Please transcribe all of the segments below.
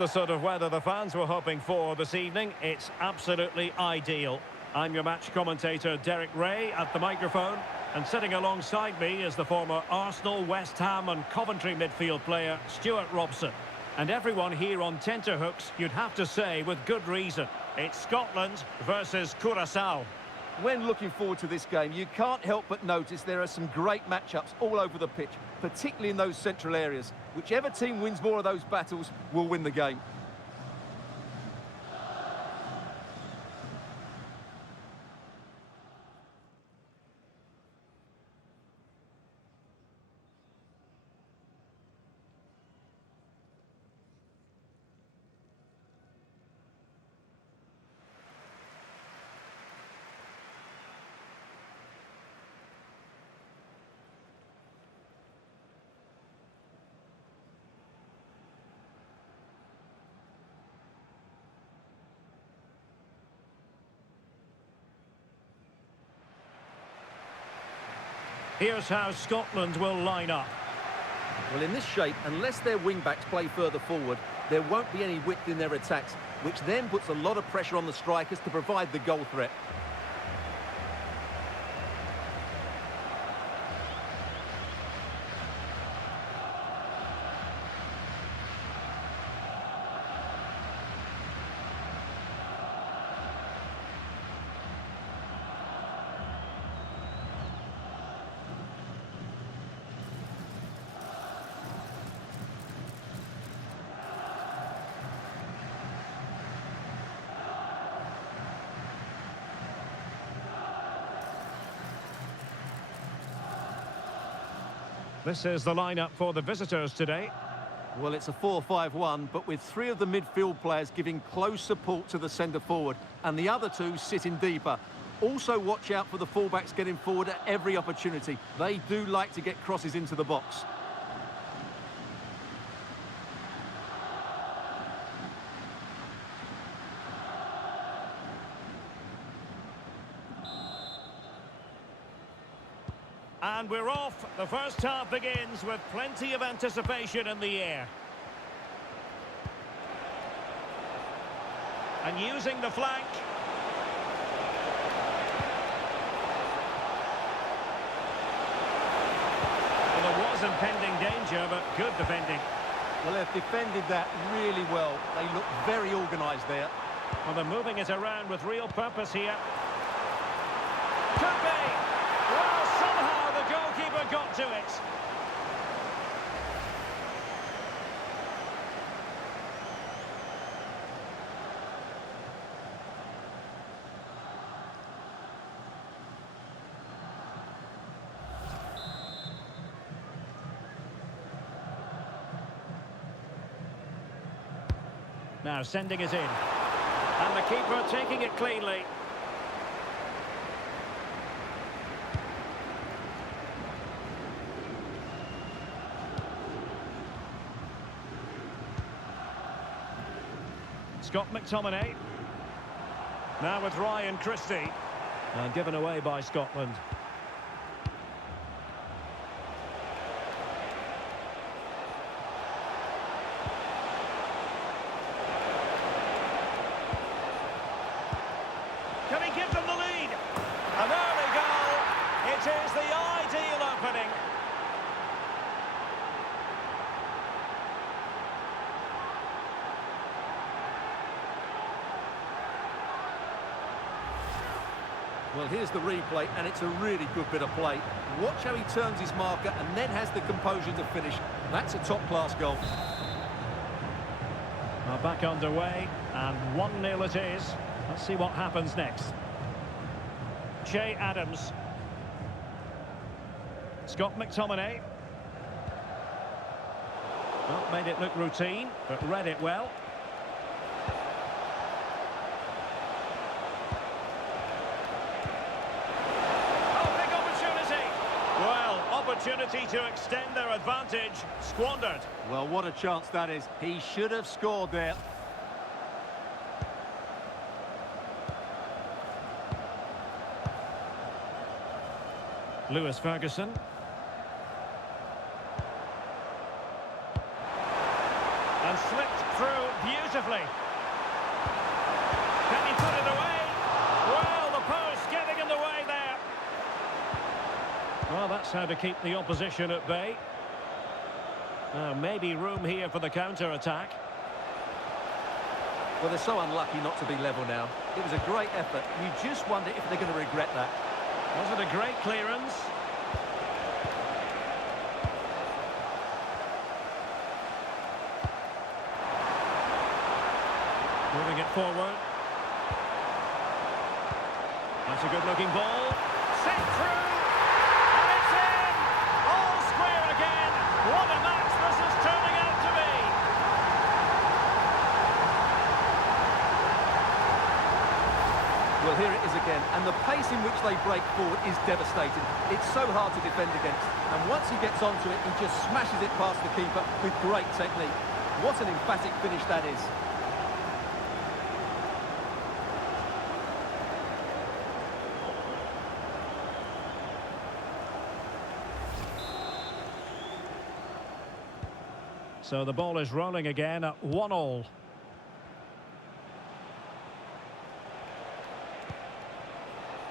The sort of weather the fans were hoping for this evening. It's absolutely ideal. I'm your match commentator Derek Ray at the microphone, and sitting alongside me is the former Arsenal, West Ham and Coventry midfield player Stuart Robson. And everyone here on tenterhooks, you'd have to say with good reason. It's Scotland versus Curaçao. When looking forward to this game, you can't help but notice there are some great matchups all over the pitch, particularly in those central areas. Whichever team wins more of those battles will win the game. Here's how Scotland will line up. Well, in this shape, unless their wing-backs play further forward, there won't be any width in their attacks, which then puts a lot of pressure on the strikers to provide the goal threat. This is the lineup for the visitors today. Well, it's a 4-5-1, but with three of the midfield players giving close support to the centre-forward, and the other two sitting deeper. Also watch out for the fullbacks getting forward at every opportunity. They do like to get crosses into the box. And we're off. The first half begins with plenty of anticipation in the air. And using the flank. Well, there was impending danger, but good defending. Well, they've defended that really well. They look very organised there. Well, they're moving it around with real purpose here. Could be! Well, somehow the goalkeeper got to it. Now sending it in. And the keeper taking it cleanly. Scott McTominay. Now with Ryan Christie. And given away by Scotland. Can he give them the lead? An early goal. It is the ideal opening. Well, here's the replay, and it's a really good bit of play. Watch how he turns his marker and then has the composure to finish. That's a top-class goal. Now back underway, and 1-0 it is. Let's see what happens next. Che Adams. Scott McTominay. Well, made it look routine, but read it well. Opportunity to extend their advantage, squandered. Well, what a chance that is. He should have scored there. Lewis Ferguson. And slipped through beautifully. Can he put it away? Well, the post getting in the way there. Well, that's how to keep the opposition at bay. Maybe room here for the counter-attack. Well, they're so unlucky not to be level now. It was a great effort. You just wonder if they're going to regret that. Was it a great clearance? Moving it forward. That's a good-looking ball. Sent through. And it's in! All square again. What a match this is turning out to be. Well, here it is again, and the pace in which they break forward is devastating. It's so hard to defend against, and once he gets onto it, he just smashes it past the keeper with great technique. What an emphatic finish that is. So the ball is rolling again at 1-1.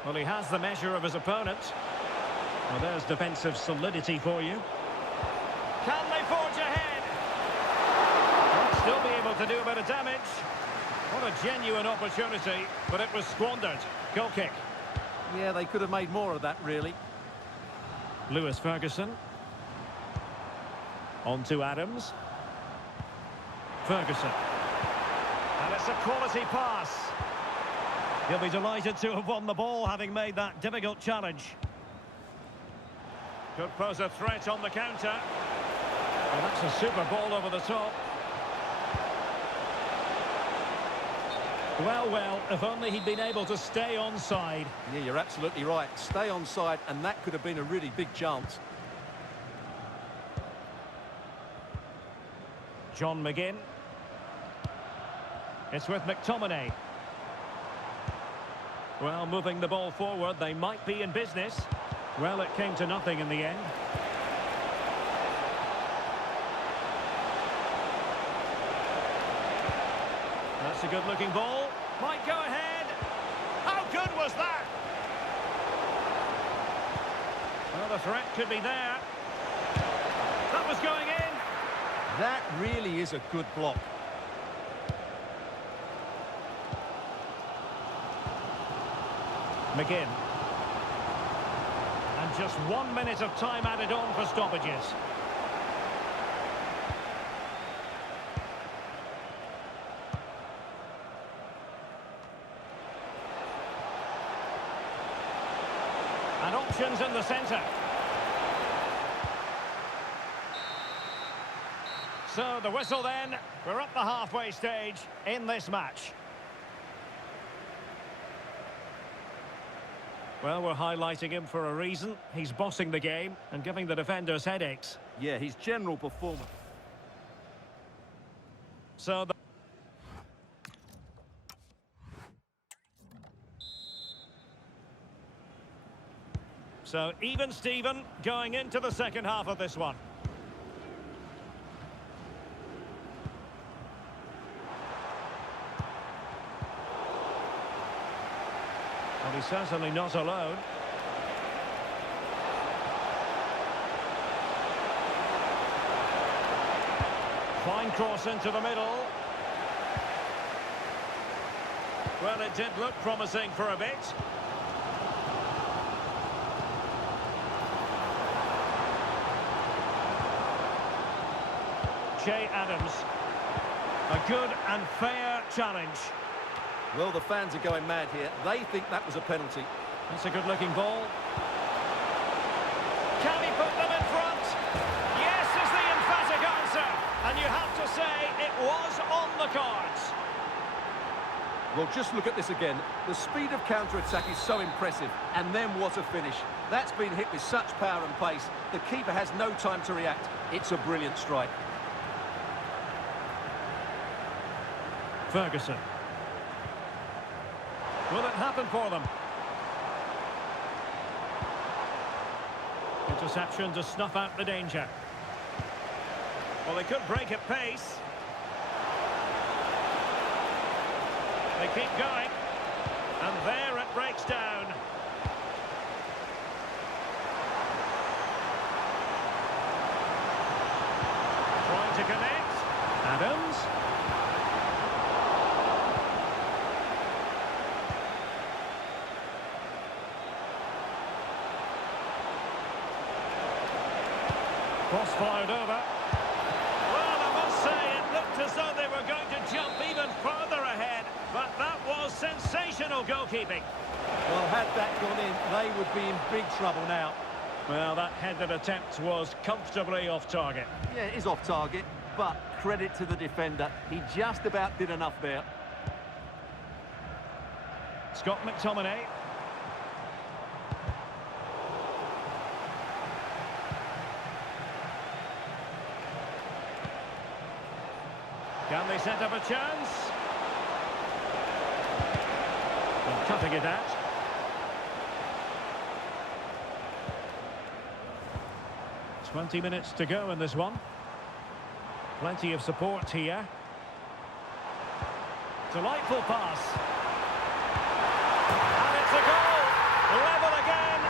Well, he has the measure of his opponent. Well, there's defensive solidity for you. Can they forge ahead? Might still be able to do a bit of damage. What a genuine opportunity, but it was squandered. Goal kick. Yeah, they could have made more of that, really. Lewis Ferguson. On to Adams. Ferguson. And it's a quality pass. He'll be delighted to have won the ball, having made that difficult challenge. Could pose a threat on the counter. Well, that's a super ball over the top. Well, if only he'd been able to stay onside. Yeah, you're absolutely right. Stay onside, and that could have been a really big chance. John McGinn. It's with McTominay. Well, moving the ball forward, they might be in business. Well, it came to nothing in the end. That's a good-looking ball. Might go ahead. How good was that? Well, the threat could be there. That was going in. That really is a good block. McGinn. And just 1 minute of time added on for stoppages. And options in the centre. So the whistle then. We're up the halfway stage in this match. Well, we're highlighting him for a reason. He's bossing the game and giving the defenders headaches. Yeah, his general performance. So even Steven going into the second half of this one. Well, he's certainly not alone. Fine cross into the middle. Well, it did look promising for a bit. Che Adams. A good and fair challenge. Well, the fans are going mad here. They think that was a penalty. That's a good-looking ball. Can he put them in front? Yes is the emphatic answer. And you have to say it was on the cards. Well, just look at this again. The speed of counter-attack is so impressive. And then what a finish. That's been hit with such power and pace. The keeper has no time to react. It's a brilliant strike. Ferguson. Will it happen for them? Interception to snuff out the danger. Well, they could break at pace. They keep going. And there it breaks down. Trying to connect. Adams. Cross fired over. Well, I must say, it looked as though they were going to jump even further ahead. But that was sensational goalkeeping. Well, had that gone in, they would be in big trouble now. Well, that headed attempt was comfortably off target. Yeah, it is off target, but credit to the defender. He just about did enough there. Scott McTominay. Can they set up a chance? And cutting it out. "20 minutes to go in this one. Plenty of support here. Delightful pass. And it's a goal! Level again!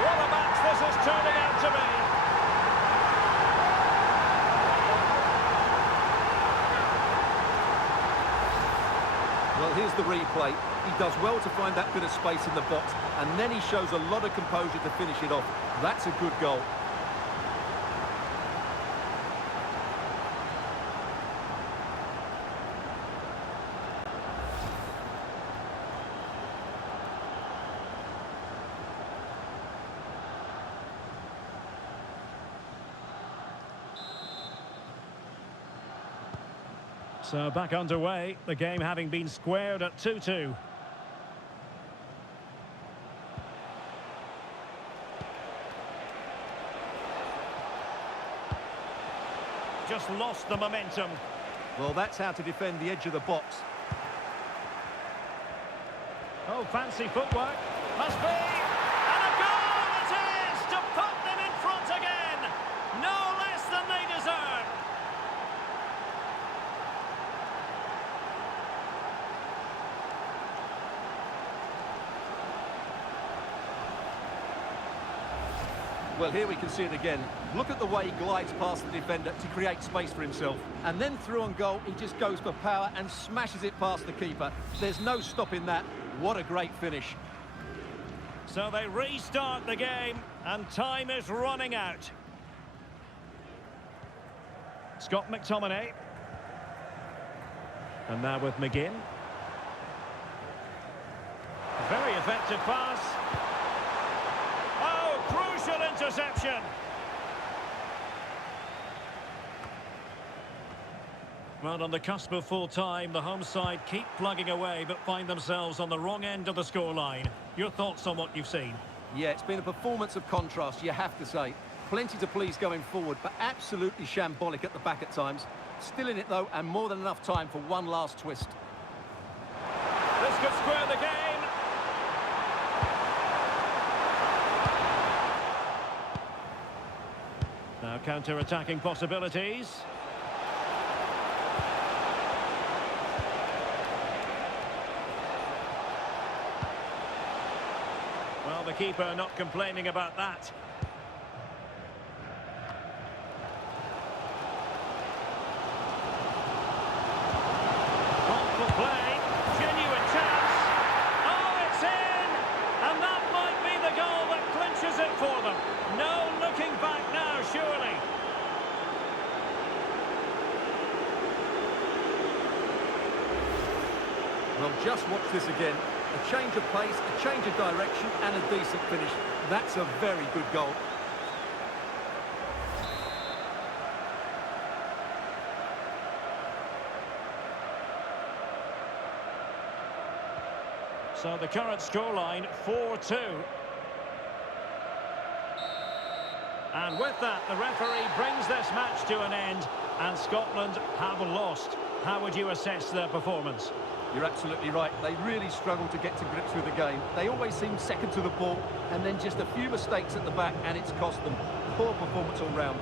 What a match this is turning out to be! Well, here's the replay. He does well to find that bit of space in the box, and then he shows a lot of composure to finish it off. That's a good goal. So back underway, the game having been squared at 2-2. Just lost the momentum. Well, that's how to defend the edge of the box. Oh, fancy footwork. Must be! And a goal it is to put them in front again! No less than they deserve! Well, here we can see it again. Look at the way he glides past the defender to create space for himself. And then through on goal, he just goes for power and smashes it past the keeper. There's no stopping that. What a great finish. So they restart the game, and time is running out. Scott McTominay. And now with McGinn. Very effective pass. Oh, crucial interception. Well, on the cusp of full time, the home side keep plugging away but find themselves on the wrong end of the scoreline. Your thoughts on what you've seen? Yeah, it's been a performance of contrast, you have to say. Plenty to please going forward, but absolutely shambolic at the back at times. Still in it, though, and more than enough time for one last twist. This could square the game. Now counter-attacking possibilities. Well, the keeper not complaining about that. Thoughtful play, genuine chance. Oh, it's in! And that might be the goal that clinches it for them. No looking back now, surely. Well, just watch this again. A change of pace, a change of direction, and a decent finish. That's a very good goal. So the current scoreline, 4-2. And with that, the referee brings this match to an end, and Scotland have lost. How would you assess their performance? You're absolutely right. They really struggled to get to grips with the game. They always seem second to the ball, and then just a few mistakes at the back, and it's cost them. Poor performance all round.